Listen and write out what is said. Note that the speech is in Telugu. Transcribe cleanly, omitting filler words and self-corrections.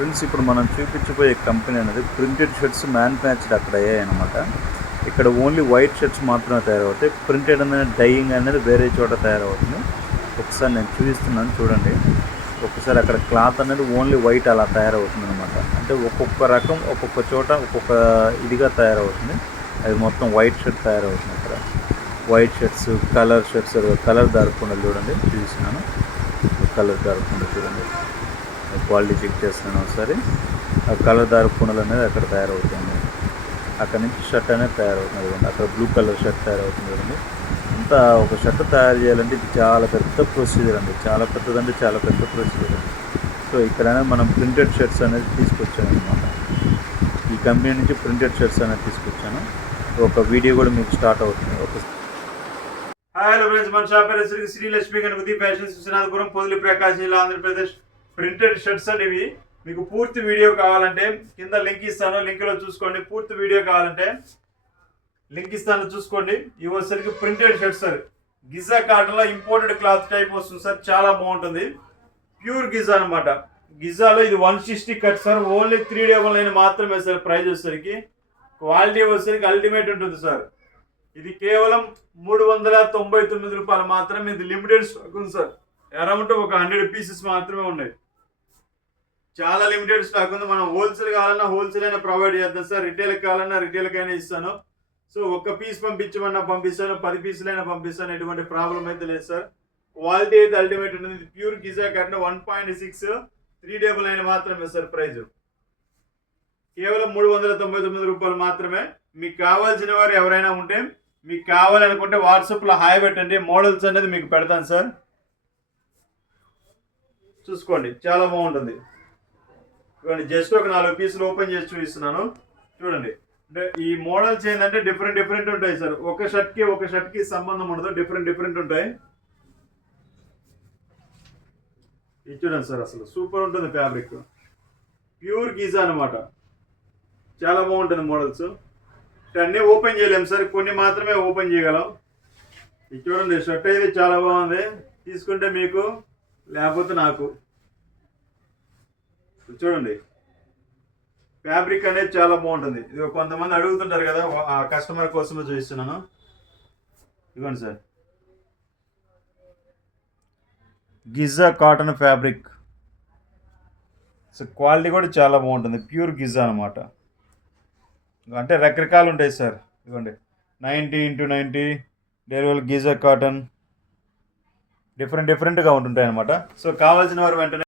ఫ్రెండ్స్ ఇప్పుడు మనం చూపించబోయే కంపెనీ అనేది ప్రింటెడ్ షర్ట్స్ మ్యానుఫ్యాక్చర్డ్ అక్కడ అయ్యాయన్నమాట. ఇక్కడ ఓన్లీ వైట్ షర్ట్స్ మాత్రమే తయారవుతాయి. ప్రింటెడ్ అనేది డైయింగ్ అనేది వేరే చోట తయారవుతుంది. ఒకసారి నేను చూపిస్తున్నాను చూడండి. ఒకసారి అక్కడ క్లాత్ అనేది ఓన్లీ వైట్ అలా తయారవుతుంది అనమాట. అంటే ఒక్కొక్క రకం ఒక్కొక్క చోట ఒక్కొక్క ఇదిగా తయారవుతుంది. అది మొత్తం వైట్ షర్ట్ తయారవుతుంది. అక్కడ white shirts, colour shirts, colour దారకుండా చూడండి చూపిస్తున్నాను. కలర్ దారకుండా చూడండి, క్వాలిటీ చెక్ చేస్తున్నాను ఒకసారి. ఆ కలర్ దారపుండలు అనేది అక్కడ తయారవుతుంది. అక్కడ నుంచి షర్ట్ అనేది తయారవుతుంది. అక్కడ బ్లూ కలర్ షర్ట్ తయారవుతుంది చూడండి. అంతా ఒక షర్ట్ తయారు చేయాలంటే ఇది చాలా పెద్ద ప్రొసీజర్ అండి. చాలా పెద్దదంటే చాలా పెద్ద ప్రొసీజర్. సో ఇక్కడ మనం ప్రింటెడ్ షర్ట్స్ అనేది తీసుకొచ్చాను అనమాట. ఈ కంపెనీ నుంచి ప్రింటెడ్ షర్ట్స్ అనేది తీసుకొచ్చాను. ఒక వీడియో కూడా మీకు స్టార్ట్ అవుతుంది. హలో ఫ్రెండ్స్, మన షాప్ పేరు శ్రీలక్ష్మి గణపతి ఫ్యాషన్స్, విశ్వనాథపురం, పొదిలి, ప్రకాశం జిల్లా, ఆంధ్రప్రదేశ్. ప్రింటెడ్ షర్ట్స్ అండి ఇవి. మీకు పూర్తి వీడియో కావాలంటే కింద లింక్ ఇస్తాను, లింక్లో చూసుకోండి. పూర్తి వీడియో కావాలంటే లింక్ ఇస్తాను చూసుకోండి. ఇవి వచ్చేసరికి ప్రింటెడ్ షర్ట్స్ సార్. గిజా కాటన్లో ఇంపోర్టెడ్ క్లాత్ టైప్ వస్తుంది సార్. చాలా బాగుంటుంది. ప్యూర్ గిజా అనమాట. గిజాలో ఇది 160 కట్ సార్. ఓన్లీ 399 మాత్రమే సార్. ప్రైస్ వచ్చేసరికి క్వాలిటీ వచ్చేసరికి అల్టిమేట్ ఉంటుంది సార్. ఇది కేవలం 399 రూపాయలు మాత్రమే. ఇది లిమిటెడ్ స్టాక్ ఉంది సార్. అరౌండ్ ఒక 100 పీసెస్ మాత్రమే ఉన్నాయి. చాలా లిమిటెడ్ స్టాక్ ఉంది. మనం హోల్సేల్ కావాలన్నా హోల్సేల్ అయినా ప్రొవైడ్ చేద్దాం సార్. రిటైల్కి కావాలన్నా రిటైల్కి అయినా ఇస్తాను. సో ఒక్క పీస్ పంపించమన్నా పంపిస్తాను, 10 పీసులైనా పంపిస్తాను. ఎటువంటి ప్రాబ్లం అయితే లేదు సార్. క్వాలిటీ అయితే అల్టిమేట్ ఉంటుంది. ఇది ప్యూర్ గిజా కట్టిన 1.6 399 మాత్రమే సార్. ప్రైజ్ కేవలం 399 రూపాయలు మాత్రమే. మీకు కావాల్సిన వారు ఎవరైనా ఉంటే, మీకు కావాలనుకుంటే వాట్సాప్లో హాయ్ పెట్టండి. మోడల్స్ అనేది మీకు పెడతాను సార్. చూసుకోండి, చాలా బాగుంటుంది. చూడండి, జస్ట్ ఒక 4 పీసులు ఓపెన్ చేసి చూపిస్తున్నాను చూడండి. అంటే ఈ మోడల్స్ ఏంటంటే డిఫరెంట్ ఉంటాయి సార్. ఒక షర్ట్కి సంబంధం ఉండదు. డిఫరెంట్ ఉంటాయి. ఇది చూడండి సార్, అసలు సూపర్ ఉంటుంది. ఫ్యాబ్రిక్ ప్యూర్ గీజా అనమాట. చాలా బాగుంటుంది మోడల్స్. అన్నీ ఓపెన్ చేయలేము సార్, కొన్ని మాత్రమే ఓపెన్ చేయగలం. ఇది చూడండి, షర్ట్ అయితే చాలా బాగుంది. తీసుకుంటే మీకు, లేకపోతే నాకు. చూడండి, ఫ్యాబ్రిక్ అనేది చాలా బాగుంటుంది. ఇది కొంతమంది అడుగుతుంటారు కదా, ఆ కస్టమర్ కోసమే చూపిస్తున్నాను. ఇదిగోండి sir, Giza cotton fabric. So quality కూడా చాలా బాగుంటుంది. ప్యూర్ గిజా అనమాట. అంటే రకరకాలు ఉంటాయి సార్. ఇదిగోండి, 90x90 డెలివరీ గిజా కాటన్ డిఫరెంట్గా ఉంటుంటాయి అనమాట. సో కావాల్సిన వారు వెంటనే